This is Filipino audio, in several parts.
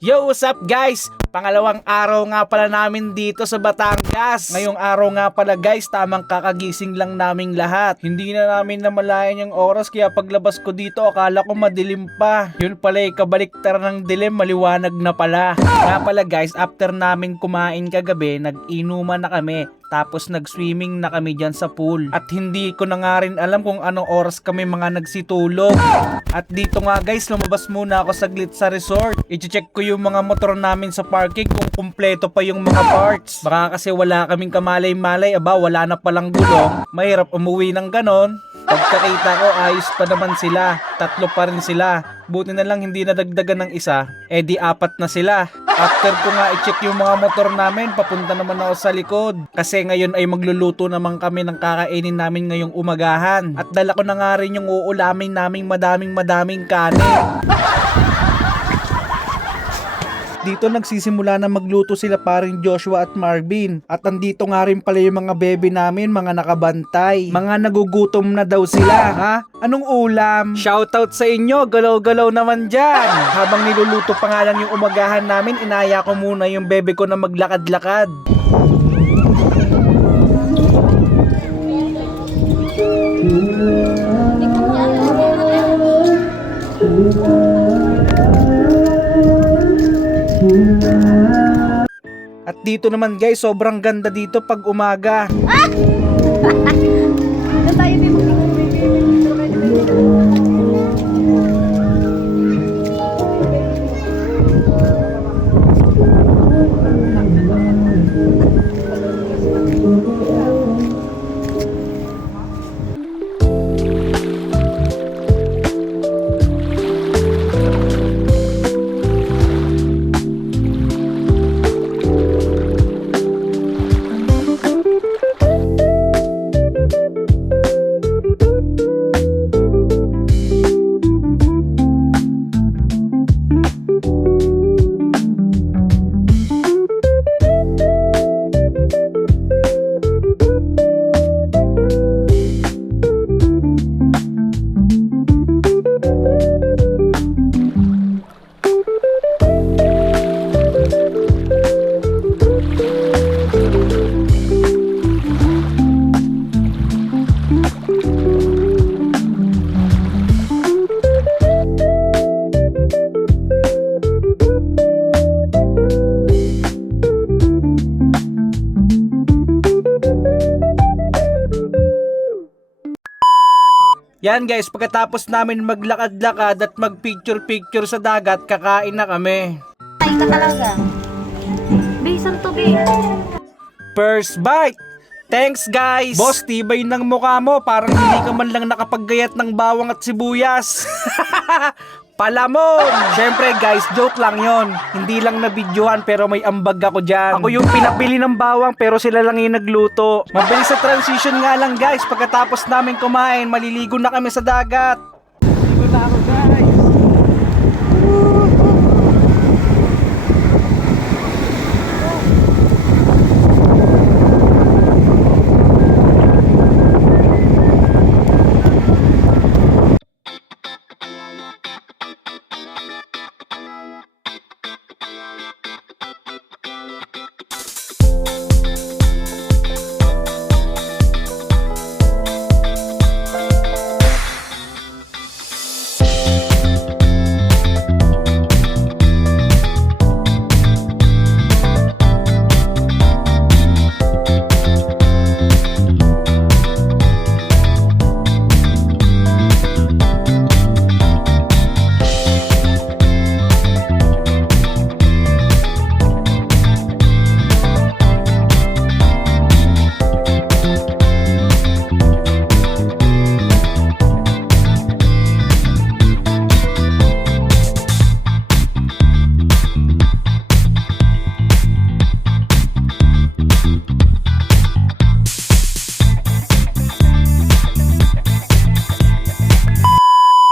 Yo, what's up guys? Pangalawang araw nga pala namin dito sa Batangas. Ngayong araw nga pala guys, tamang kakagising lang naming lahat. Hindi na namin namalayan yung oras kaya paglabas ko dito akala ko madilim pa. Yun pala kabaliktaran ng dilim, maliwanag na pala. Nga pala guys, after namin kumain kagabi, nag-inuman na kami. Tapos nag-swimming na kami dyan sa pool. At hindi ko na nga rin alam kung anong oras kami mga nagsitulog. At dito nga guys, lumabas muna ako saglit sa resort. I-check ko yung mga motor namin sa parking kung kumpleto pa yung mga parts. Baka kasi wala kaming kamalay-malay, wala na palang gulong. Mahirap umuwi ng ganon. Pagkakita ko, ayos pa naman sila. 3 pa rin sila. Buti na lang hindi nadagdagan ng isa. Di 4 na sila. After ko nga i-check yung mga motor namin, papunta naman ako sa likod. Kasi ngayon ay magluluto naman kami ng kakainin namin ngayong umagahan. At dala ko na nga rin yung uulamin naming madaming kanin. Dito nagsisimula na magluto sila paring Joshua at Marvin. At andito nga rin pala yung mga bebe namin, mga nakabantay. Mga nagugutom na daw sila, ha? Anong ulam? Shoutout sa inyo, galaw-galaw naman dyan. Habang niluluto pa nga lang yung umagahan namin, inaya ko muna yung bebe ko na maglakad-lakad. At dito naman guys, sobrang ganda dito pag umaga. Yan guys, pagkatapos namin maglakad-lakad at magpicture-picture sa dagat, kakain na kami. Ay ka talaga. Bisan to, be. First bite! Thanks guys! Boss, tibay ng mukha mo, parang hindi ka man lang nakapaggayat ng bawang at sibuyas. Palamon! Syempre guys, joke lang yon. Hindi lang na-videohan pero may ambag ako dyan. Ako yung pinapili ng bawang pero sila lang yung nagluto. Mabilis sa transition nga lang guys. Pagkatapos namin kumain, maliligo na kami sa dagat. Maliligo na ako guys.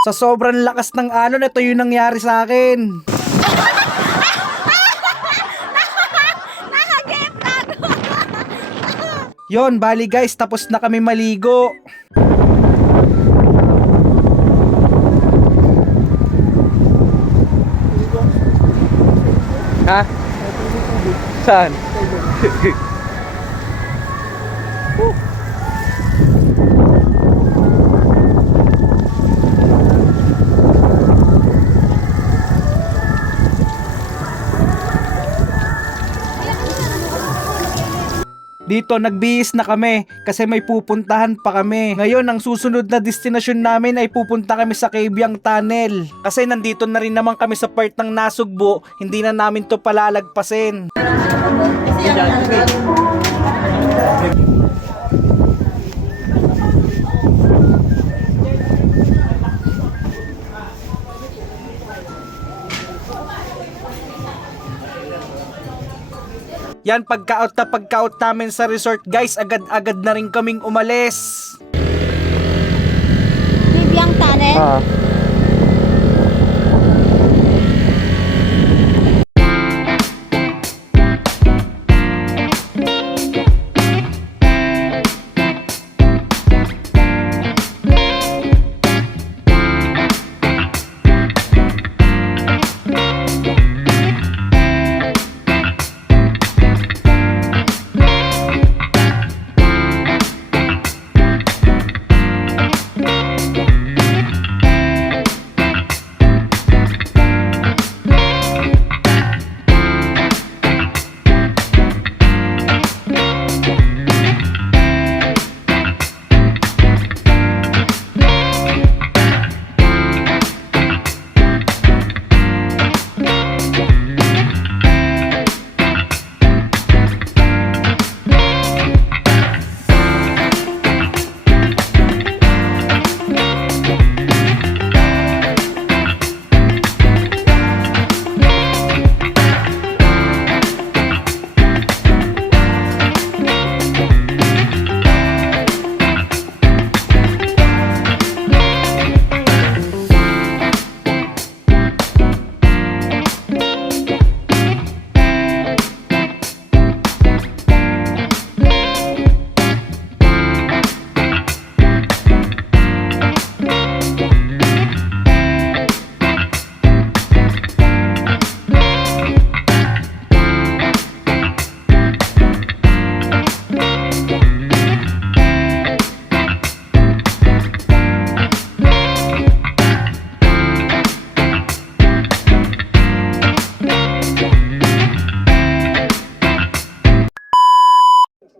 Sa sobrang lakas ng alon, ito yung nangyari sa akin. Yon, bali guys, tapos na kami maligo. Ha? Saan? Dito nagbihis na kami kasi may pupuntahan pa kami. Ngayon ang susunod na destinasyon namin ay pupunta kami sa Cabiang Tunnel. Kasi nandito na rin naman kami sa part ng Nasugbo, hindi na namin to palalagpasin. Yan, pagka-out namin sa resort guys, agad-agad na rin kaming umalis. Cabiang Tunnel?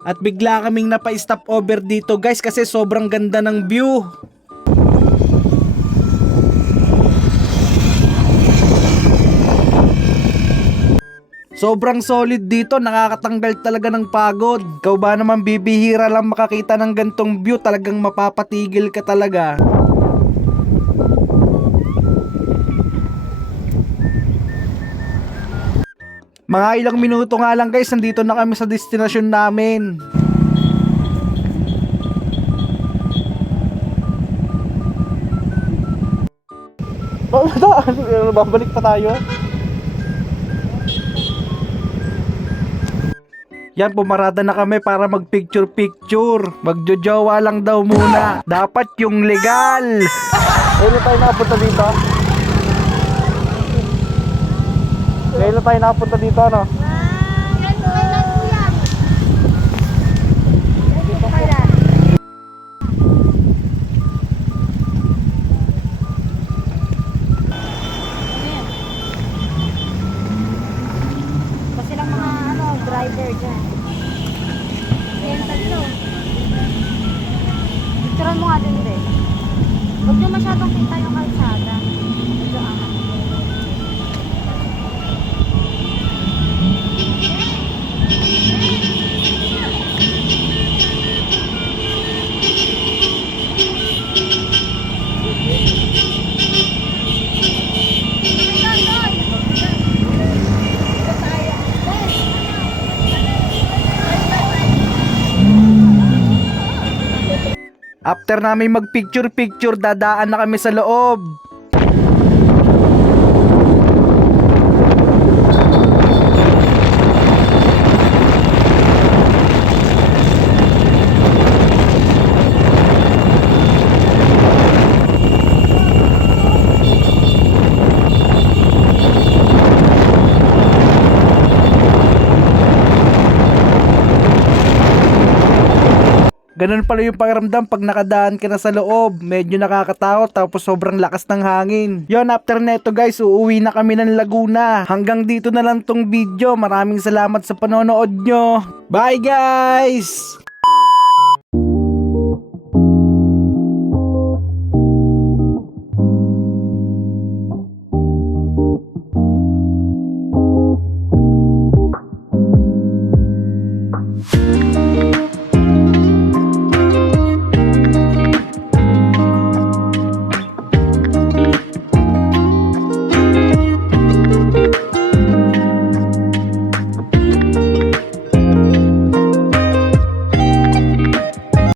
At bigla kaming napa-stop over dito guys kasi sobrang ganda ng view. Sobrang solid dito, nakakatanggal talaga ng pagod. Ikaw ba naman bibihira lang makakita ng gantong view, talagang mapapatigil ka talaga. Mga ilang minuto nga lang guys, nandito na kami sa destinasyon namin. Babalik pa tayo. Yan, pumarada na kami para mag-picture-picture. Magjojowa lang daw muna. Dapat yung legal. Kailan tayo napunta dito? Kailan tayo napunta dito, no? Kasi lang mga driver dyan. Ayan, tatlo. Picturean mo nga din rin. Huwag nyo masyadong kita yung kalsada. Medyo angat. After namin mag-picture-picture, dadaan na kami sa loob. Ganun pala yung pakiramdam pag nakadaan ka na sa loob. Medyo nakakatakot tapos sobrang lakas ng hangin. Yon, after neto guys, uuwi na kami ng Laguna. Hanggang dito na lang tong video. Maraming salamat sa panonood nyo. Bye guys!